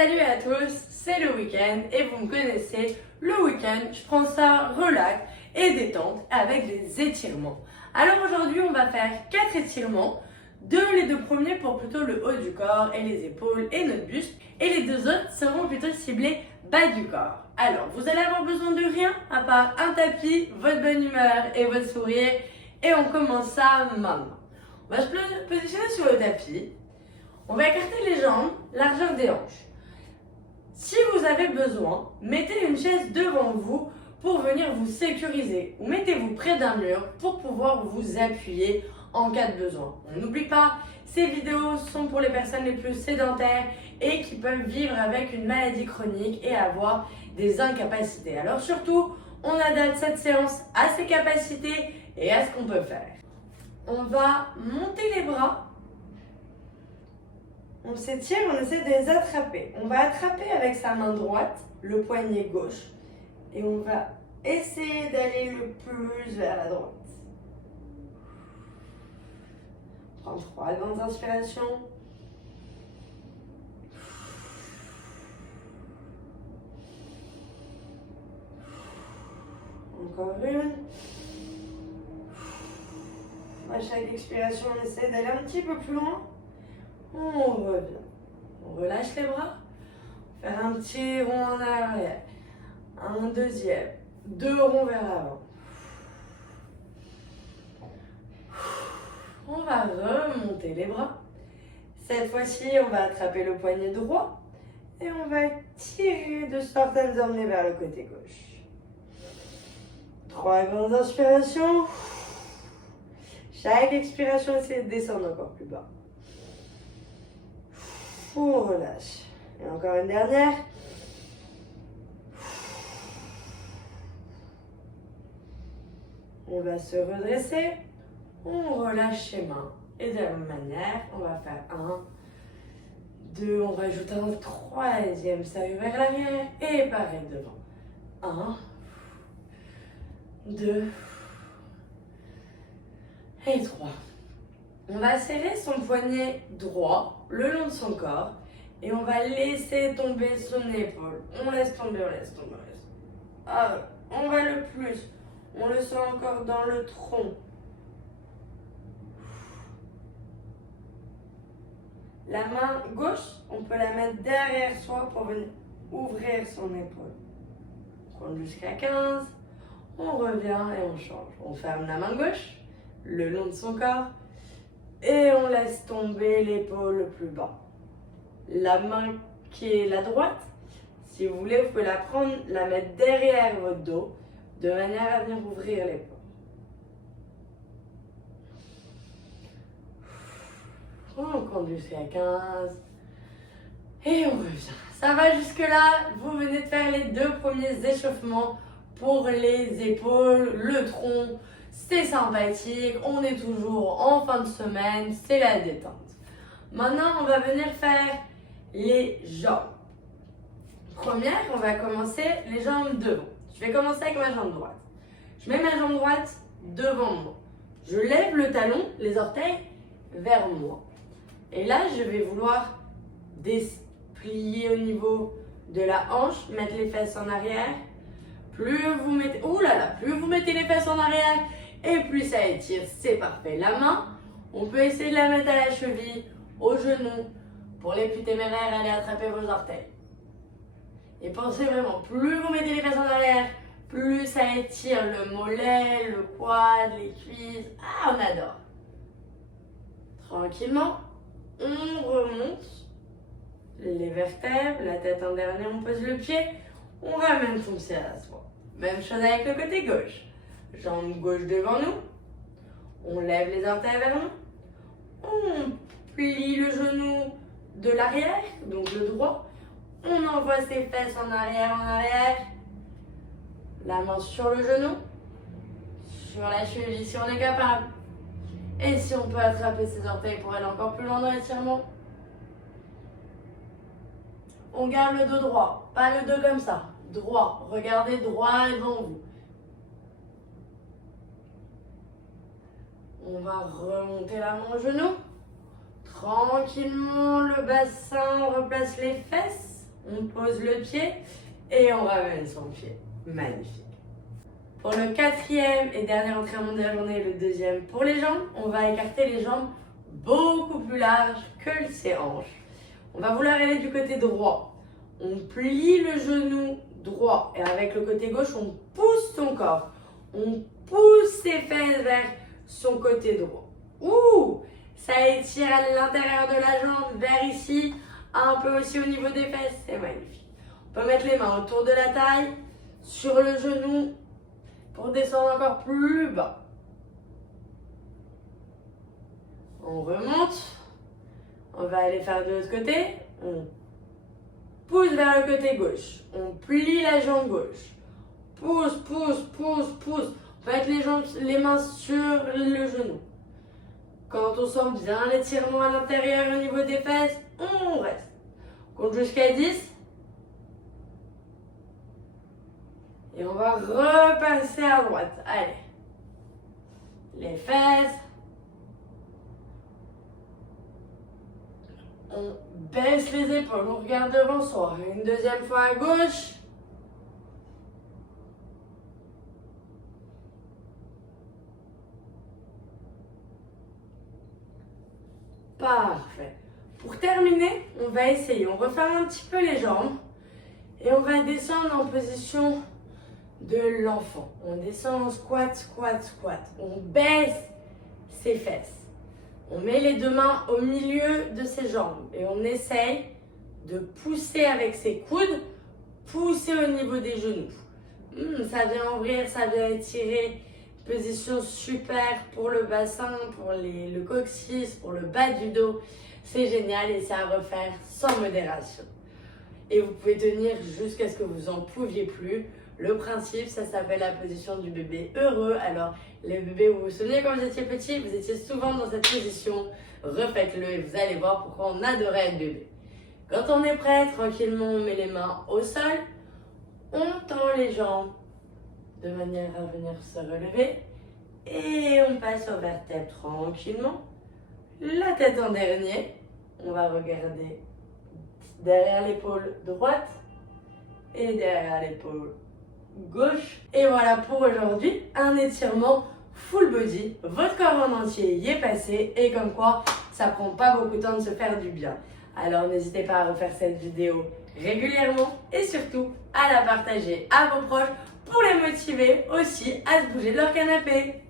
Salut à tous, c'est le week-end et vous me connaissez, le week-end je prends ça relax et détente avec des étirements. Alors aujourd'hui on va faire 4 étirements, les deux premiers pour plutôt le haut du corps et les épaules et notre buste et les deux autres seront plutôt ciblés bas du corps. Alors vous allez avoir besoin de rien à part un tapis, votre bonne humeur et votre sourire et on commence ça maintenant. On va se positionner sur le tapis, on va écarter les jambes, largeur des hanches. Si vous avez besoin, mettez une chaise devant vous pour venir vous sécuriser ou mettez-vous près d'un mur pour pouvoir vous appuyer en cas de besoin. On n'oublie pas, ces vidéos sont pour les personnes les plus sédentaires et qui peuvent vivre avec une maladie chronique et avoir des incapacités. Alors surtout, on adapte cette séance à ses capacités et à ce qu'on peut faire. On va monter les bras. On s'étire, on essaie de les attraper. On va attraper avec sa main droite le poignet gauche et on va essayer d'aller le plus vers la droite. Prends 3 grandes inspirations. Encore une. À chaque expiration, on essaie d'aller un petit peu plus loin. On revient. On relâche les bras. Faire un petit rond en arrière. Un deuxième. 2 ronds vers l'avant. On va remonter les bras. Cette fois-ci, on va attraper le poignet droit. Et on va tirer de sorte à nous emmener vers le côté gauche. 3 grandes inspirations. Chaque expiration, essayez de descendre encore plus bas. On relâche. Et encore une dernière. On va se redresser. On relâche les mains. Et de la même manière, on va faire 1, 2, on va ajouter un troisième salut vers l'arrière. Et pareil devant. 1, 2 et 3. On va serrer son poignet droit le long de son corps et on va laisser tomber son épaule. On laisse tomber, on laisse tomber, on laisse tomber. Ah, on va le plus. On le sent encore dans le tronc. La main gauche, on peut la mettre derrière soi pour venir ouvrir son épaule. On compte jusqu'à 15. On revient et on change. On ferme la main gauche le long de son corps. Et on laisse tomber l'épaule le plus bas. La main qui est la droite, si vous voulez, vous pouvez la prendre, la mettre derrière votre dos, de manière à venir ouvrir l'épaule. On compte jusqu'à 15. Et on revient. Ça va jusque là, vous venez de faire les 2 premiers échauffements pour les épaules, le tronc. C'est sympathique, on est toujours en fin de semaine, c'est la détente. Maintenant, on va venir faire les jambes. Première, on va commencer les jambes devant. Je vais commencer avec ma jambe droite. Je mets ma jambe droite devant moi. Je lève le talon, les orteils vers moi. Et là, je vais vouloir déplier au niveau de la hanche, mettre les fesses en arrière. Plus vous mettez, plus vous mettez les fesses en arrière, et plus ça étire, c'est parfait. La main, on peut essayer de la mettre à la cheville, au genou. Pour les plus téméraires, allez attraper vos orteils. Et pensez vraiment, plus vous mettez les fesses en arrière, plus ça étire le mollet, le quad, les cuisses. Ah, on adore. Tranquillement, on remonte les vertèbres, la tête en dernier, on pose le pied, on ramène son pied à soi. Même chose avec le côté gauche. Jambe gauche devant nous. On lève les orteils vers nous. On plie le genou de l'arrière, donc le droit. On envoie ses fesses en arrière. La main sur le genou. Sur la cheville si on est capable. Et si on peut attraper ses orteils pour aller encore plus loin dans l'étirement. On garde le dos droit, pas le dos comme ça. Droit, regardez droit devant vous. On va remonter la main au genou. Tranquillement, le bassin, on replace les fesses. On pose le pied et on ramène son pied. Magnifique. Pour le quatrième et dernier entraînement de la journée, le deuxième pour les jambes, on va écarter les jambes beaucoup plus larges que ses hanches. On va vouloir aller du côté droit. On plie le genou droit et avec le côté gauche, on pousse son corps. On pousse ses fesses vers son côté droit. Ouh! Ça étire à l'intérieur de la jambe vers ici, un peu aussi au niveau des fesses, c'est magnifique. On peut mettre les mains autour de la taille, sur le genou, pour descendre encore plus bas. On remonte. On va aller faire de l'autre côté. On pousse vers le côté gauche. On plie la jambe gauche. Pousse, pousse, pousse, pousse. On peut mettre les mains sur le genou. Quand on sent bien l'étirement à l'intérieur au niveau des fesses, on reste. On compte jusqu'à 10. Et on va repasser à droite. Allez. Les fesses. On baisse les épaules, on regarde devant soi. Une deuxième fois à gauche. Parfait. Pour terminer, on va essayer. On referme un petit peu les jambes. Et on va descendre en position de l'enfant. On descend en squat, squat, squat. On baisse ses fesses. On met les deux mains au milieu de ses jambes et on essaye de pousser avec ses coudes, pousser au niveau des genoux. Ça vient ouvrir, ça vient étirer. Position super pour le bassin, pour le coccyx, pour le bas du dos. C'est génial et c'est à refaire sans modération. Et vous pouvez tenir jusqu'à ce que vous en pouviez plus. Le principe, ça s'appelle la position du bébé heureux. Alors, les bébés, vous vous souvenez quand vous étiez petit, vous étiez souvent dans cette position. Refaites-le et vous allez voir pourquoi on adorait être bébé. Quand on est prêt, tranquillement, on met les mains au sol. On tend les jambes de manière à venir se relever. Et on passe au vertèbre tranquillement. La tête en dernier. On va regarder derrière l'épaule droite et derrière l'épaule gauche. Et voilà pour aujourd'hui, un étirement full body. Votre corps en entier y est passé et comme quoi, ça prend pas beaucoup de temps de se faire du bien. Alors n'hésitez pas à refaire cette vidéo régulièrement et surtout à la partager à vos proches pour les motiver aussi à se bouger de leur canapé.